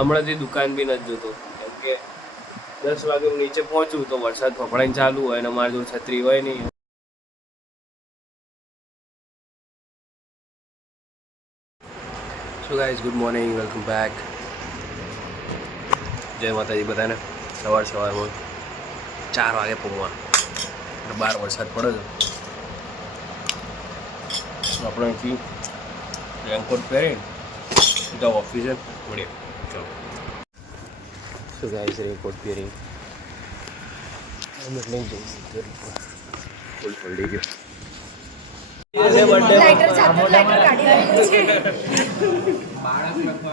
હમણાંથી દુકાન બી નથી જોતો, કેમ કે 10 વાગે હું નીચે પહોંચું તો વરસાદ ફફડાઈને ચાલુ હોય અને મારી જોડે છત્રી હોય નહીં. So guys, good morning, welcome back. જય માતાજી બધાને. સવારમાં 4 વાગે પહોંચવા અને બહાર વરસાદ પડે છે. આપણે અહીંથી રેનકોટ પહેરીને સીધા ઓફિસે મળીએ. ચલો. સો ગાઈઝ, રેનકોટ પહેરીને હેલ્મેટ લઈ જઈશું. ફૂલ પલડી ગયો.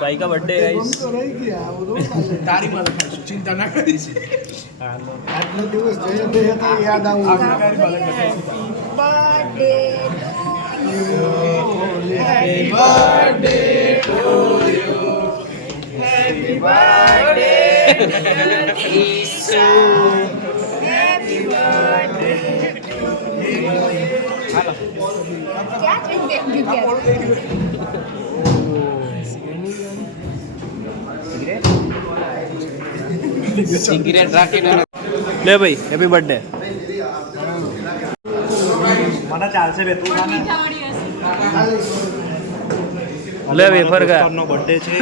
भाई का बर्थडे गाइस. તારી માં લખાઈશું, ચિંતા ના કરીશ. આજનો દિવસ જયંતિ હતો યાદ આવું. Happy birthday to you, happy birthday ઈસુ, happy birthday to you. Cigarette રાખીને લે ભાઈ, હેપી બર્થડે. મને ચાલશે બે તું લે વેફર કા નો બર્થડે છે.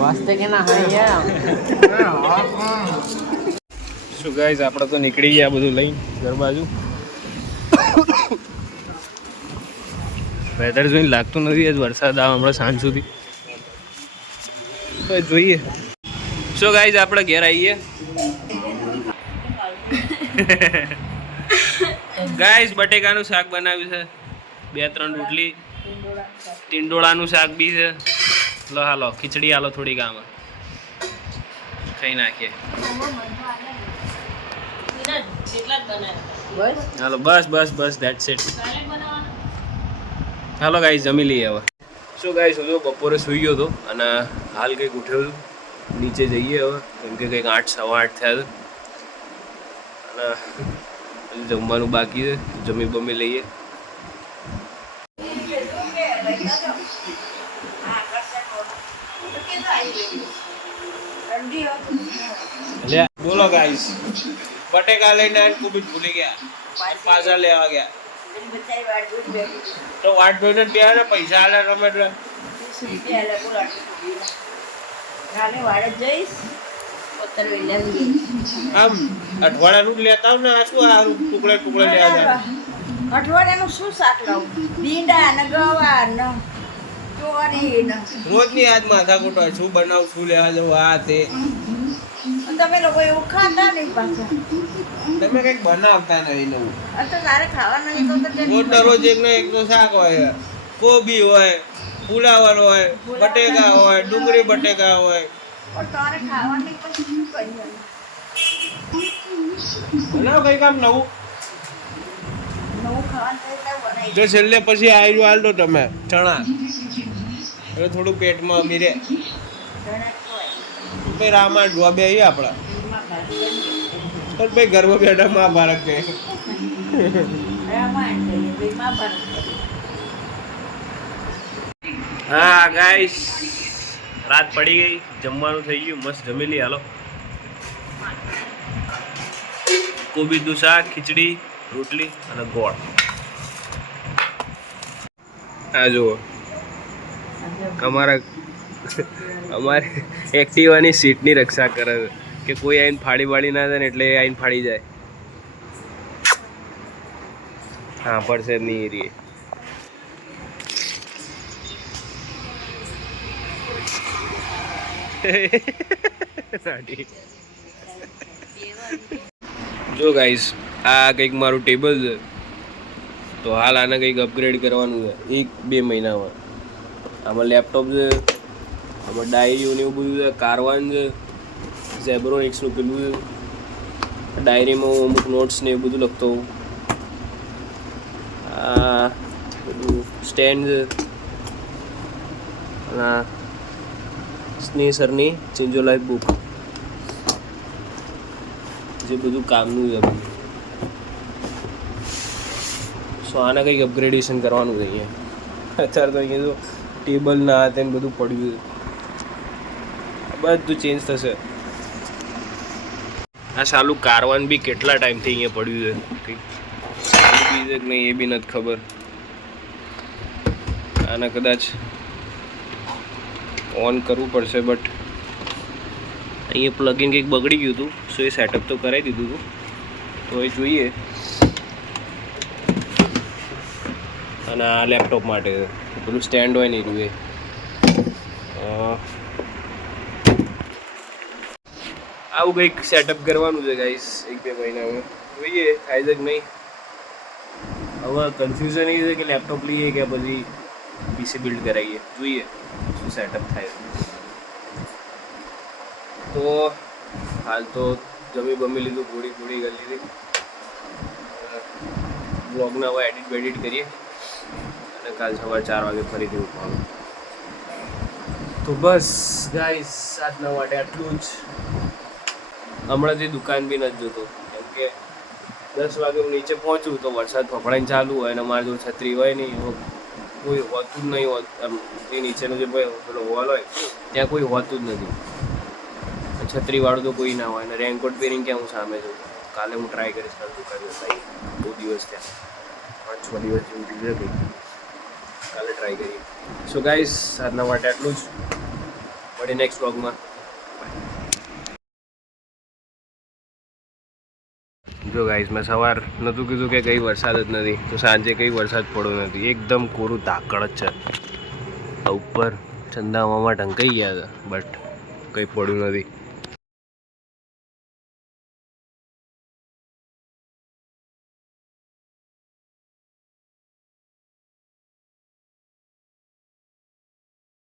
વાસ્તે કે ના હા. શું ગાઈસ, આપણે તો નીકળી ગયા બધું લઈને ઘર બાજુ. વેધર જોઈને લાગતું નથી આજ વરસાદ આવે હમણાં સાંજ સુધી, તો જોઈએ. સો ગાઈસ, આપણે ઘેર આવીએ. ગાઈસ, બટેકાનું શાક બનાવ્યું છે, 2-3 રોટલી, ટીંડોળાનું શાક બી છે. લો હાલો, ખીચડી હાલો થોડીક આમાં ખાઈ નાખીએ. હાલો બસ બસ બસ, ધેટ્સ ઇટ. ચાલો ગાઈસ, જમી લઈએ હવે. શું ગાઈસ, હું બપોરે સૂઈ ગયો હતો અને હાલ કંઈક ઉઠ્યો છું. નીચે જઈએ હવે, કેમ કે કંઈક 8, 8:15 થયા છે અને જમવાનું બાકી છે. જમી બમી લઈએ. બોલો ગાઈસ, બટેકા લઈને આવીને કોબીજ ભૂલી ગયા, પાછા લેવા ગયા. તો વાટ જોઈને બે ને પૈસા આલે રમે એટલે આમ અઠવાડિયાનું જ લેતા આવ ને. આ શું આ ટુકડે ટુકડે લેવા જાય? અઠવાડિયાનું શું શાક લાવું? ભીંડા ને ગવાર ને ચોરી ને. રોજની આજ માથાકૂટ હોય, શું બનાવું, શું લેવા જવું, આ તે. તમે લોકો એવું ખાતા નહીં પાછા. તમે કંઈક બનાવતા નહીં નવું. તો તારે ખાવાનું નહીં તો રોજ દરરોજ એક ને એક તો શાક હોય, કોબી હોય, ફુલાવર હોય, બટેકા હોય, ડુંગળી બટેકા હોય. તારે ખાવાનું પછી શું કરીએ? બનાવો કંઈક આમ નવું. નવું ખાવાનું એટલે બનાવી જો છેલ્લે પછી આવી હાલ દો તમે ચણા, એટલે થોડું પેટમાં અમીરે. ભાઈ રામાયણ જોવા બે આપણા પણ ભાઈ ઘરમાં બેઠા મહાભારત કે. હા ગાઈસ, રાત પડી ગઈ, જમવાનું થઈ ગયું, મસ્ત જમી લઈએ. હાલો, કોબીજનું શાક, ખીચડી, રોટલી અને ગોળ. આ જુઓ, અમારે એક્ટિવાની સીટની રક્ષા કરે છે કે કોઈ આઈને ફાડી વાળી ના જાય ને, એટલે આઈને ફાડી જાય. હા, પડશે જ નહીં એરી. જો ગાઈસ, આ કંઈક મારું ટેબલ છે, તો હાલ આને કંઈક અપગ્રેડ કરવાનું છે 1-2 મહિનામાં. આમાં લેપટોપ છે, આમાં ડાયરીઓ ને એવું બધું છે, કારવાન છે, ઝેબ્રોનિક્સનું પેલું છે, ડાયરીમાં હું અમુક નોટ્સ ને એવું બધું લખતો હોઉં. આ બધું સ્ટેન્ડ છે અને સ્નેહ સરની ચેન્જો લાઈફ બુક, જે બધું કામનું છે બધું. સો આને કંઈક અપગ્રેડેશન કરવાનું છે અહીંયા. અત્યારે તો અહીંયા તો ટેબલ ના તેને બધું પડ્યું છે બધું ચેન્જ થશે. આ સાલું કારવાન બી કેટલા ટાઈમથી અહીંયા પડ્યું છે, કંઈક ચાલુ બી છે કે નહીં એ બી નથી ખબર. આને કદાચ ઓન કરવું પડશે, બટ અહીંયા પ્લગઇન કંઈક બગડી ગયું હતું, સો એ સેટઅપ તો કરાવી દીધું હતું. તો એ જોઈએ. અને આ લેપટોપ માટે પેલું સ્ટેન્ડ હોય નહીં રહ્યું એ આવું કંઈક સેટઅપ કરવાનું છે ગાઈસ 1-2 મહિનામાં. જોઈએ થાય છે કે નહીં. હવે કન્ફ્યુઝન એ છે કે લેપટોપ લઈએ કે પછી પીસી બિલ્ડ કરાવીએ, જોઈએ શું સેટઅપ થાય. તો હાલ તો જમી લીધું, ગોળી કરી લીધી. બ્લોગના હવે એડિટ કરીએ અને કાલ સવારે 4 વાગે ફરીથી ઉઠવાનું. તો બસ ગાઈસ આજના માટે આટલું જ. હમણાંથી દુકાન બી નથી જોતો, કેમ કે 10 વાગે હું નીચે પહોંચું તો વરસાદ ફફડાઈને ચાલુ હોય અને મારી જોડે છત્રી હોય નહીં, કોઈ હોતું જ નહીં હોત. એ નીચેનો જે પેલો હોલ હોય ત્યાં કોઈ હોતું જ નથી. છત્રીવાળું તો કોઈ ના હોય, અને રેનકોટ પહેરીને ક્યાં હું સામે છું. કાલે હું ટ્રાય કરીશ કાલે દુકાન જતા. બહુ દિવસ થયા, 5-6 દિવસ જેવું થઈ ગયું. કાલે ટ્રાય કરીએ. સો ગાઈસ આજના માટે આટલું જ. મળીએ નેક્સ્ટ વ્લોગમાં. જો ગાઈસ મેં સવાર નહોતું કીધું કે કંઈ વરસાદ જ નથી, તો સાંજે કંઈ વરસાદ પડ્યો નથી. એકદમ કોરું ધાકડ જ છે. ઉપર ચંદામામાં ઢંકાઈ ગયા હતા, બટ કંઈ પડ્યું નથી.